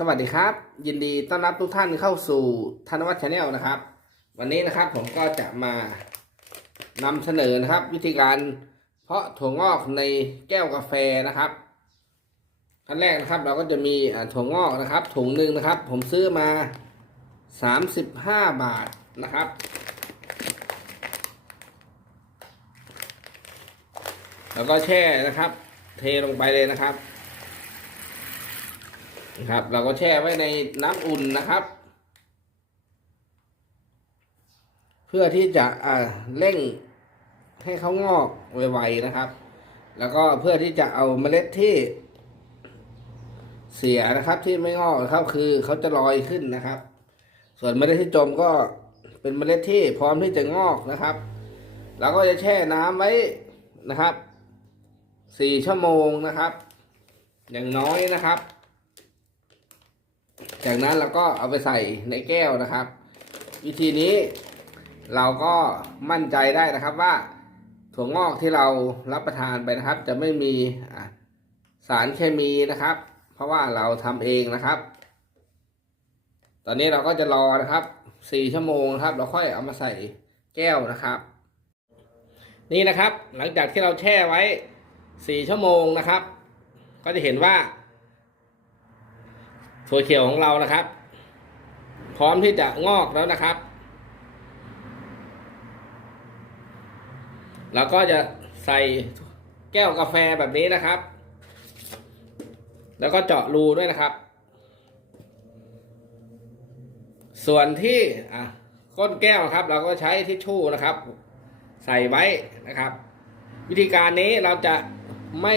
สวัสดีครับ ยินดีต้อนรับทุกท่านเข้าสู่ธนวัฒน์ชาแนลนะครับ วันนี้นะครับผมก็จะมานำเสนอนะครับ วิธีการเพาะถั่วงอกในแก้วกาแฟนะครับขั้นแรกนะครับ เราก็จะมีถั่วงอกนะครับถุงหนึ่งนะครับ ผมซื้อมา 35 บาทนะครับ แล้วก็แช่นะครับ เทลงไปเลยนะครับ นะครับ เราก็แช่ไว้ในน้ำอุ่นนะครับ เพื่อที่จะอ่าเร่งให้เขางอกไวๆนะครับ แล้วก็เพื่อที่จะเอาเมล็ดที่เสียนะครับที่ไม่งอกนะครับคือเขาจะลอยขึ้นนะครับ ส่วนเมล็ดที่จมก็เป็นเมล็ดที่พร้อมที่จะงอกนะครับเราก็จะแช่น้ำไว้นะครับสี่ชั่วโมงนะครับ อย่างน้อยนะครับ จากนั้นเราก็เอาไปใส่ในแก้วนะครับ วิธีนี้เราก็มั่นใจได้นะครับว่าถั่วงอกที่เรารับประทานไปนะครับ จะไม่มีสารเคมีนะครับ เพราะว่าเราทำเองนะครับ ตอนนี้เราก็จะรอนะครับสี่ชั่วโมงครับ เราค่อยเอามาใส่แก้วนะครับ นี่นะครับ หลังจากที่เราแช่ไว้สี่ชั่วโมงนะครับ ก็จะเห็นว่า ถั่วเขียวของเรานะครับ พร้อมที่จะงอกแล้วนะครับเราก็จะใส่แก้วกาแฟแบบนี้นะครับ แล้วก็เจาะรูด้วยนะครับ ส่วนที่อะก้นแก้วครับ เราก็ใช้ทิชชู่นะครับ ใส่ไว้นะครับ วิธีการนี้เราจะไม่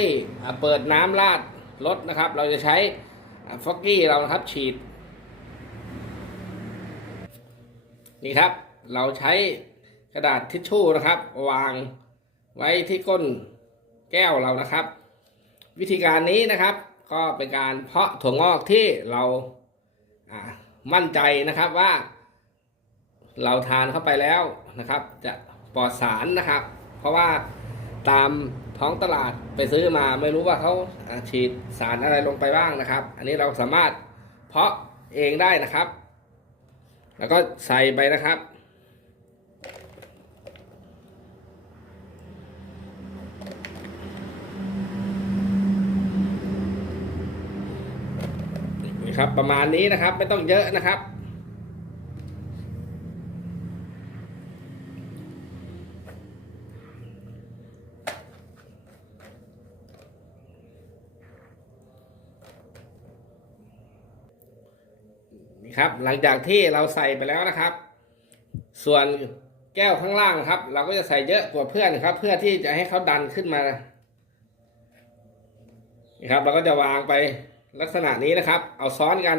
เปิดน้ำราดรถนะครับ เราจะใช้ ฟอกกี้เรานะครับฉีด นี่ครับ เราใช้กระดาษทิชชู่นะครับ วางไว้ที่ก้นแก้วเรานะครับ วิธีการนี้นะครับ ก็เป็นการเพาะถั่วงอกที่เรามั่นใจนะครับว่า เราทานเข้าไปแล้วนะครับ จะปลอดสารนะครับ เพราะว่าตาม ท้องตลาดไปซื้อมาไม่รู้ว่าเขาอ่าฉีดสารอะไรลงไปบ้างนะครับ อันนี้เราสามารถเพาะเองได้นะครับ แล้วก็ใส่ไปนะครับ นี่ครับประมาณนี้นะครับไม่ต้องเยอะนะครับ นี่ ครับ หลังจากที่เราใส่ไปแล้วนะครับ ส่วนแก้วข้างล่างครับ เราก็จะใส่เยอะกว่าเพื่อนครับ เพื่อที่จะให้เขาดันขึ้นมาครับ เราก็จะวางไปลักษณะนี้นะครับ เอาซ้อนกัน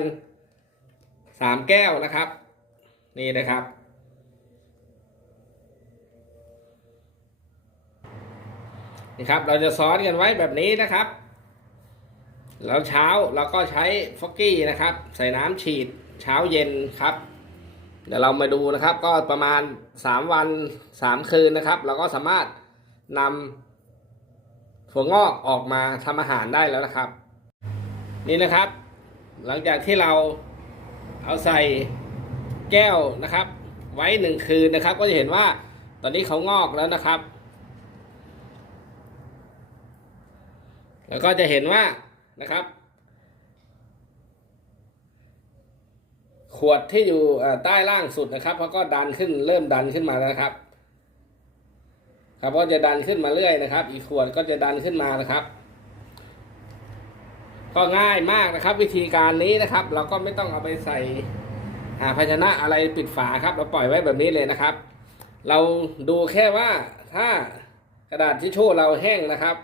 สามแก้วนะครับ นี่นะครับ นี่ครับ เราจะซ้อนกันไว้แบบนี้นะครับ แล้วเช้าเราก็ใช้ฟอกกี้นะครับ ใส่น้ำฉีด เช้าเย็นครับ เดี๋ยวเรามาดูนะครับ ก็ประมาณ 3 วัน 3 คืนนะครับ เราก็สามารถนำถั่วงอกออกมาทำอาหารได้แล้วนะครับ นี่นะครับ หลังจากที่เราเอาใส่แก้วนะครับ ไว้หนึ่งคืนนะครับ ก็จะเห็นว่าตอนนี้เขางอกแล้วนะครับ แล้วก็จะเห็นว่านะครับ วดที่อยู่ใต้ล่างสุดนะครับเขาก็ดันขึ้นเริ่มดันขึ้นมาแล้วนะครับ ครับก็จะดันขึ้นมาเรื่อยนะครับ อีกขวดก็จะดันขึ้นมานะครับ ก็ง่ายมากนะครับ วิธีการนี้นะครับ เราก็ไม่ต้องเอาไปใส่อ่าภาชนะอะไรปิดฝาครับ เราปล่อยไว้แบบนี้เลยนะครับ เราดูแค่ว่าถ้ากระดาษทิชชู่เราแห้งนะครับ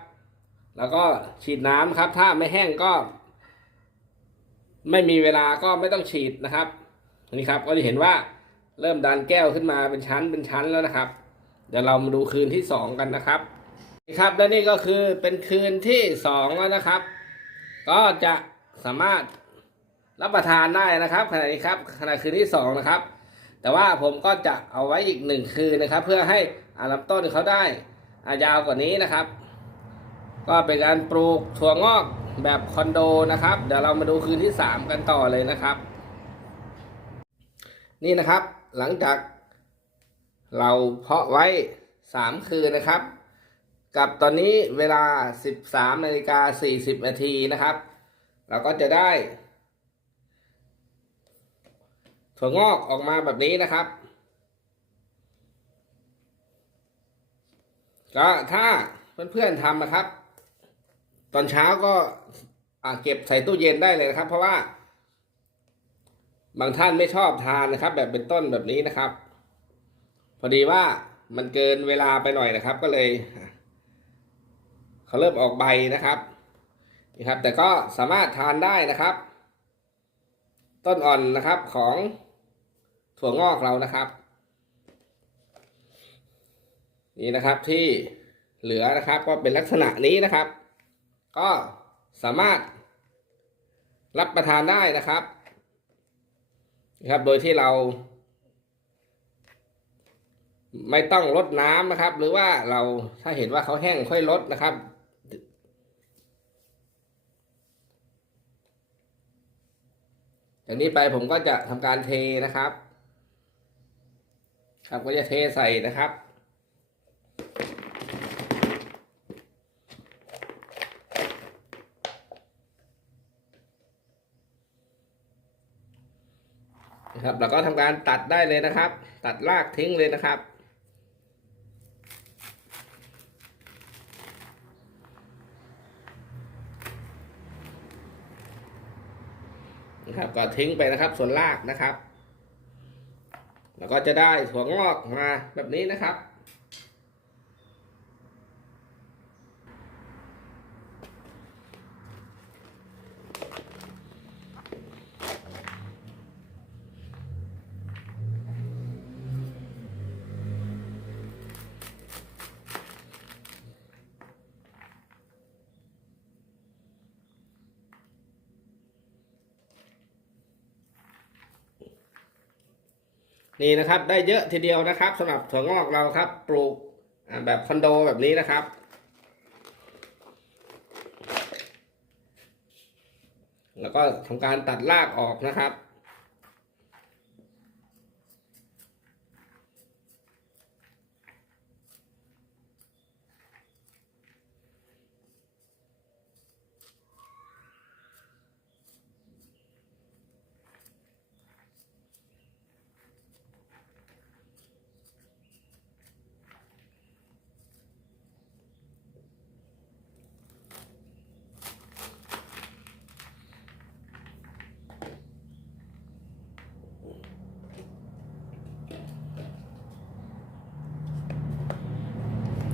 แล้วก็ฉีดน้ำครับ ถ้าไม่แห้งก็ ไม่มีเวลาก็ไม่ต้องฉีดนะครับ นี่ครับก็จะเห็นว่าเริ่มดันแก้วขึ้นมาเป็นชั้นเป็นชั้นแล้วนะครับ เดี๋ยวเรามาดูคืนที่สองกันนะครับนี่ครับและนี่ก็คือเป็นคืนที่สองแล้วนะครับ ก็จะสามารถรับประทานได้นะครับขณะนี้ครับขณะคืนที่สองนะครับ แต่ว่าผมก็จะเอาไว้อีกหนึ่งคืนนะครับ เพื่อให้อาลำต้นเขาได้อายาวกว่านี้นะครับ ก็เป็นการปลูกถั่วงอกแบบคอนโดนะครับ เดี๋ยวเรามาดูคืนที่สามกันต่อเลยนะครับ นี่นะครับ หลังจากเราเพาะไว้สามคืนนะครับ กับตอนนี้เวลา 13นาฬิกา40นาทีนะครับ เราก็จะได้ถั่วงอกออกมาแบบนี้นะครับ ก็ถ้าเพื่อนๆทำนะครับ ตอนเช้าก็เก็บใส่ตู้เย็นได้เลยนะครับ เพราะว่า บางท่านไม่ชอบทานนะครับ แบบเป็นต้นแบบนี้นะครับ พอดีว่ามันเกินเวลาไปหน่อยนะครับ ก็เลยเขาเริ่มออกใบนะครับนี่ครับ แต่ก็สามารถทานได้นะครับ ต้นอ่อนนะครับของถั่วงอกเรานะครับ นี่นะครับที่เหลือนะครับก็เป็นลักษณะนี้นะครับ ก็สามารถรับประทานได้นะครับ นะครับ โดยที่เราไม่ต้องลดน้ำนะครับ หรือว่าเราถ้าเห็นว่าเขาแห้งค่อยลดนะครับ จากนี้ไปผมก็จะทำการเทนะครับ ครับก็จะเทใส่นะครับ นะครับเราก็ทำการตัดได้เลยนะครับ ตัดรากทิ้งเลยนะครับ นะครับก็ทิ้งไปนะครับ ส่วนรากนะครับ แล้วก็จะได้ถั่วงอกมาแบบนี้นะครับ นี่นะครับได้เยอะทีเดียวนะครับสำหรับถั่วงอกเราครับ ปลูกแบบคอนโดแบบนี้นะครับ แล้วก็ทำการตัดรากออกนะครับ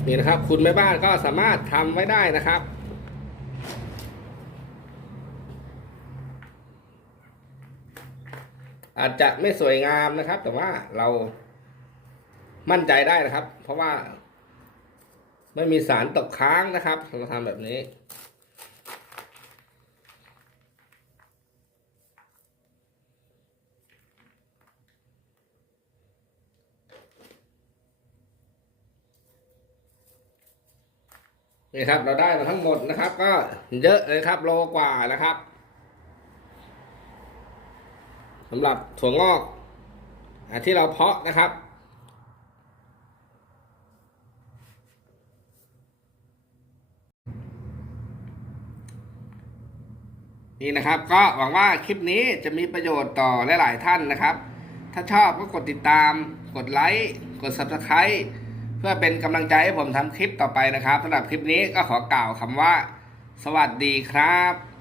นี่นะครับ คุณแม่บ้านก็สามารถทำไว้ได้นะครับ อาจจะไม่สวยงามนะครับ แต่ว่าเรามั่นใจได้นะครับ เพราะว่า ไม่มีสารตกค้างนะครับเราทำแบบนี้ นี่ครับ เราได้มาทั้งหมดนะครับ ก็เยอะเลยครับ โลกว่านะครับสำหรับถั่วงอกอที่เราเพาะนะครับ นี่นะครับ ก็หวังว่าคลิปนี้จะมีประโยชน์ต่อหลาย ๆ ท่านนะครับ ถ้าชอบก็กดติดตาม กดไลค์ กด Subscribe พื่อเป็นกำลังใจให้ผมทำคลิปต่อไปนะครับสำหรับคลิปนี้ก็ขอกล่าวคำว่า สวัสดีครับ